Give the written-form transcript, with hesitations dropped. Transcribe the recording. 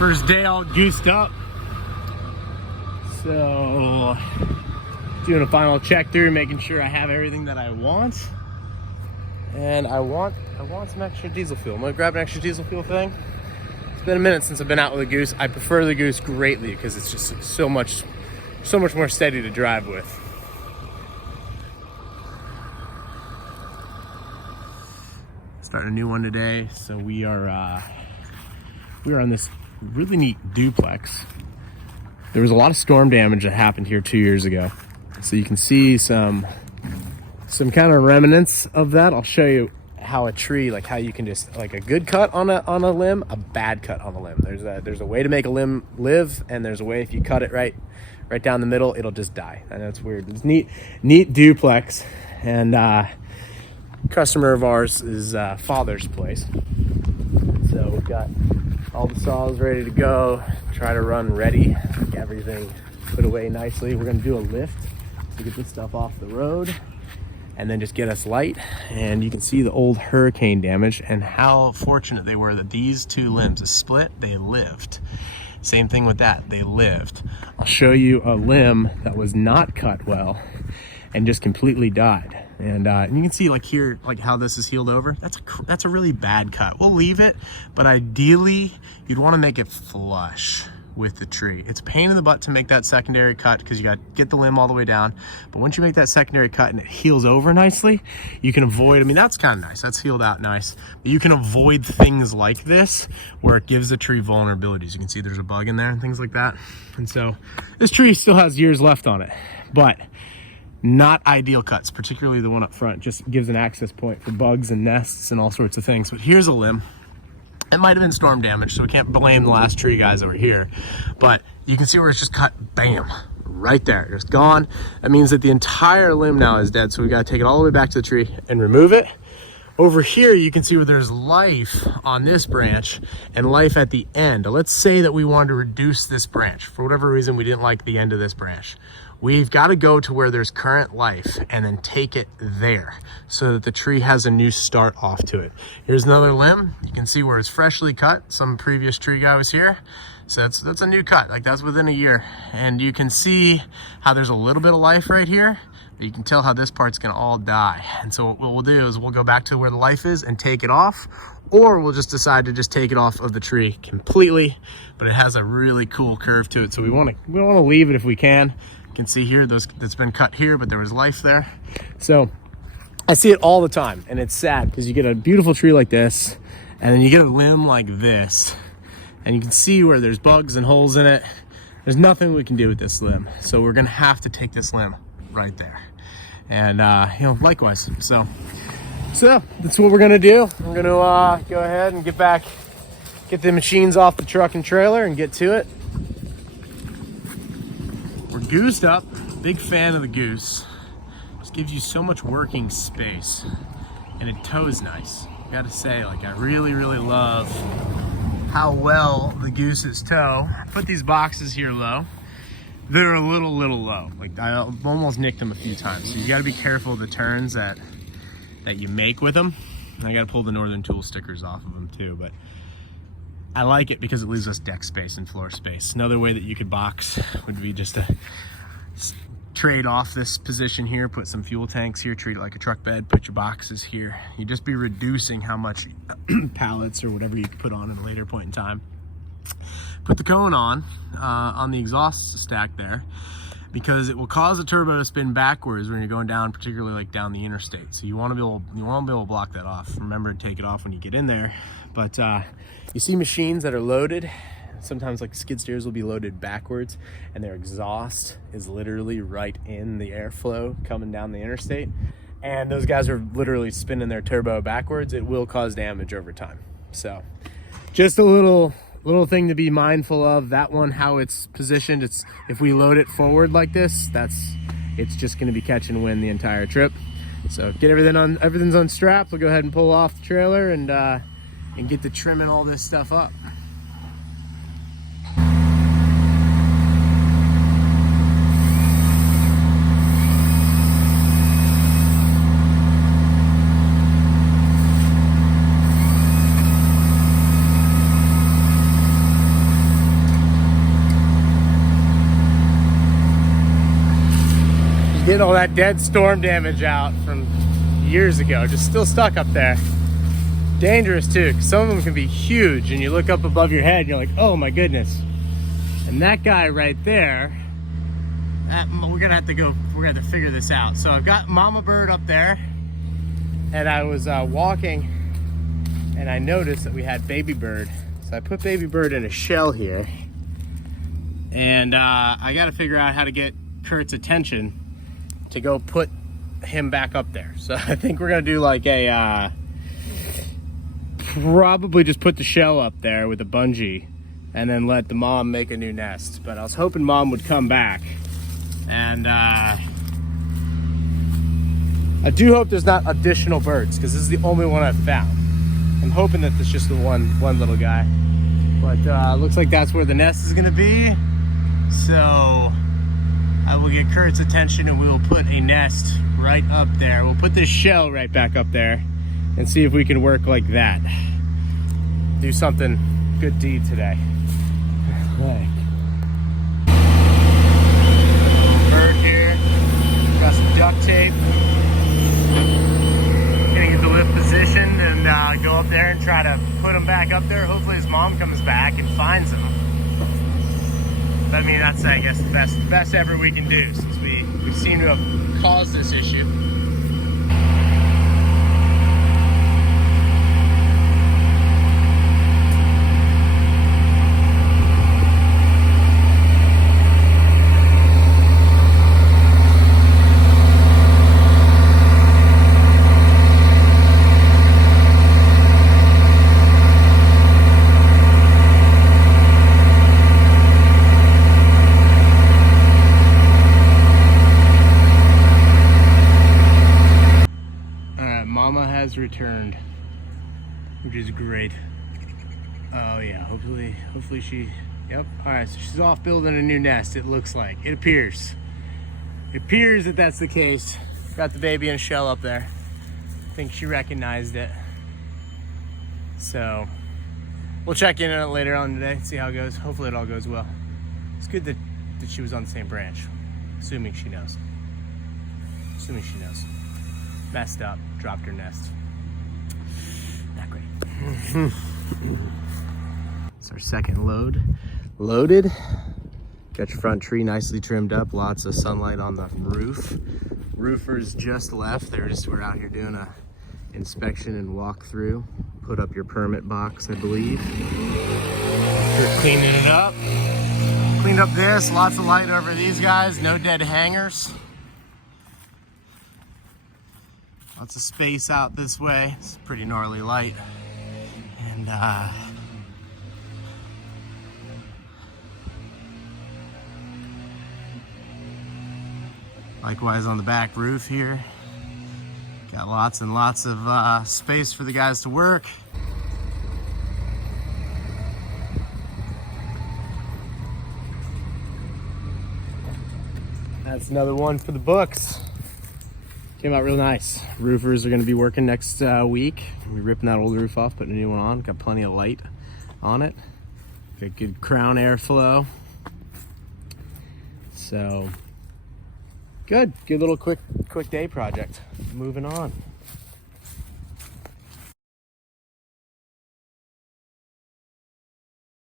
First day all goosed up. So doing a final check through, making sure I have everything that I want. And I want some extra diesel fuel. I'm gonna grab an extra diesel fuel thing. It's been a minute since I've been out with a goose. I prefer the goose greatly because it's just so much more steady to drive with. Starting a new one today. So we are on this really neat duplex. There was a lot of storm damage that happened here 2 years ago. So you can see some kind of remnants of that. I'll show you how a tree, like how you can just, like a good cut on a limb, a bad cut on a limb. There's a way to make a limb live, and there's a way if you cut it right down the middle, it'll just die. I know it's weird. It's neat duplex, and customer of ours is father's place. So we've got all the saws ready to go, try to run ready, get everything put away nicely. We're gonna do a lift to get this stuff off the road and then just get us light. And you can see the old hurricane damage and how fortunate they were that these two limbs, a split, they lived. Same thing with that, they lived. I'll show you a limb that was not cut well and just completely died. And you can see like here, like how this is healed over. That's a really bad cut. We'll leave it, but ideally you'd want to make it flush with the tree. It's a pain in the butt to make that secondary cut because you got to get the limb all the way down. But once you make that secondary cut and it heals over nicely, you can avoid, I mean, that's kind of nice. That's healed out nice. But you can avoid things like this where it gives the tree vulnerabilities. You can see there's a bug in there and things like that. And so this tree still has years left on it, but not ideal cuts, particularly the one up front. Just gives an access point for bugs and nests and all sorts of things. But here's a limb. It might have been storm damage, so we can't blame the last tree guys over here. But you can see where it's just cut, bam, right there. It's gone. That means that the entire limb now is dead. So we got to take it all the way back to the tree and remove it. Over here, you can see where there's life on this branch and life at the end. Let's say that we wanted to reduce this branch. For whatever reason, we didn't like the end of this branch. We've got to go to where there's current life and then take it there so that the tree has a new start off to it. Here's another limb. You can see where it's freshly cut. Some previous tree guy was here. So that's a new cut, like that's within a year. And you can see how there's a little bit of life right here, but you can tell how this part's gonna all die. And so what we'll do is we'll go back to where the life is and take it off, or we'll just decide to just take it off of the tree completely, but it has a really cool curve to it. So we wanna leave it if we can. You can see here, that's been cut here, but there was life there. So I see it all the time, and it's sad because you get a beautiful tree like this, and then you get a limb like this, and you can see where there's bugs and holes in it. There's nothing we can do with this limb. So we're gonna have to take this limb right there. And likewise. So that's what we're gonna do. I'm gonna go ahead and get the machines off the truck and trailer and get to it. We're goosed up, big fan of the goose. Just gives you so much working space and it tows nice. Gotta say, like, I really, really love how well the gooses tow. Put these boxes here low. They're a little low. Like, I almost nicked them a few times. So you gotta be careful of the turns that you make with them. And I gotta pull the Northern Tool stickers off of them too, but I like it because it leaves us deck space and floor space. Another way that you could box would be just to trade off this position here, put some fuel tanks here, treat it like a truck bed, put your boxes here. You'd just be reducing how much pallets or whatever you could put on at a later point in time. Put the cone on the exhaust stack there, because it will cause the turbo to spin backwards when you're going down, particularly like down the interstate. So you want to be able to block that off. Remember to take it off when you get in there. But you see machines that are loaded, sometimes like skid steers will be loaded backwards and their exhaust is literally right in the airflow coming down the interstate. And those guys are literally spinning their turbo backwards. It will cause damage over time. So just a little thing to be mindful of. That one, how it's positioned, it's if we load it forward like this, it's just going to be catching wind the entire trip. So get everything's unstrapped. We'll go ahead and pull off the trailer and get to trimming all this stuff up. Getting all that dead storm damage out from years ago, just still stuck up there. Dangerous too, because some of them can be huge, and you look up above your head and you're like, oh my goodness. And that guy right there, we're gonna have to figure this out. So I've got mama bird up there, and I was walking and I noticed that we had baby bird. So I put baby bird in a shell here, and I got to figure out how to get Kurt's attention to go put him back up there. So I think we're gonna do like a probably just put the shell up there with a bungee and then let the mom make a new nest. But I was hoping mom would come back, and I do hope there's not additional birds, because this is the only one I've found. I'm hoping that there's just the one little guy, but looks like that's where the nest is gonna be. So I will get Kurt's attention and we will put a nest right up there. We'll put this shell right back up there and see if we can work like that. Do something good deed today. Bird here. Got some duct tape. Gonna get the lift position and go up there and try to put him back up there. Hopefully his mom comes back and finds him. But I mean, that's, I guess, the best ever we can do, since we seem to have caused this issue. Returned, which is great. Oh yeah, hopefully she, yep. All right, so she's off building a new nest. It looks like, it appears that that's the case. Got the baby in a shell up there. I think she recognized it, so we'll check in on it later on today, see how it goes. Hopefully it all goes well. It's good that she was on the same branch, assuming she knows. Messed up, dropped her nest. Not great. It's our second load. Loaded. Got your front tree nicely trimmed up. Lots of sunlight on the roof. Roofers just left. We're out here doing a inspection and walkthrough. Put up your permit box, I believe. Just cleaning it up. Cleaned up this. Lots of light over these guys. No dead hangers. Lots of space out this way. It's pretty gnarly light. And likewise on the back roof here. Got lots and lots of space for the guys to work. That's another one for the books. Came out real nice. Roofers are gonna be working next week. We're ripping that old roof off, putting a new one on. Got plenty of light on it. Got good crown airflow. So, good little quick day project. Moving on.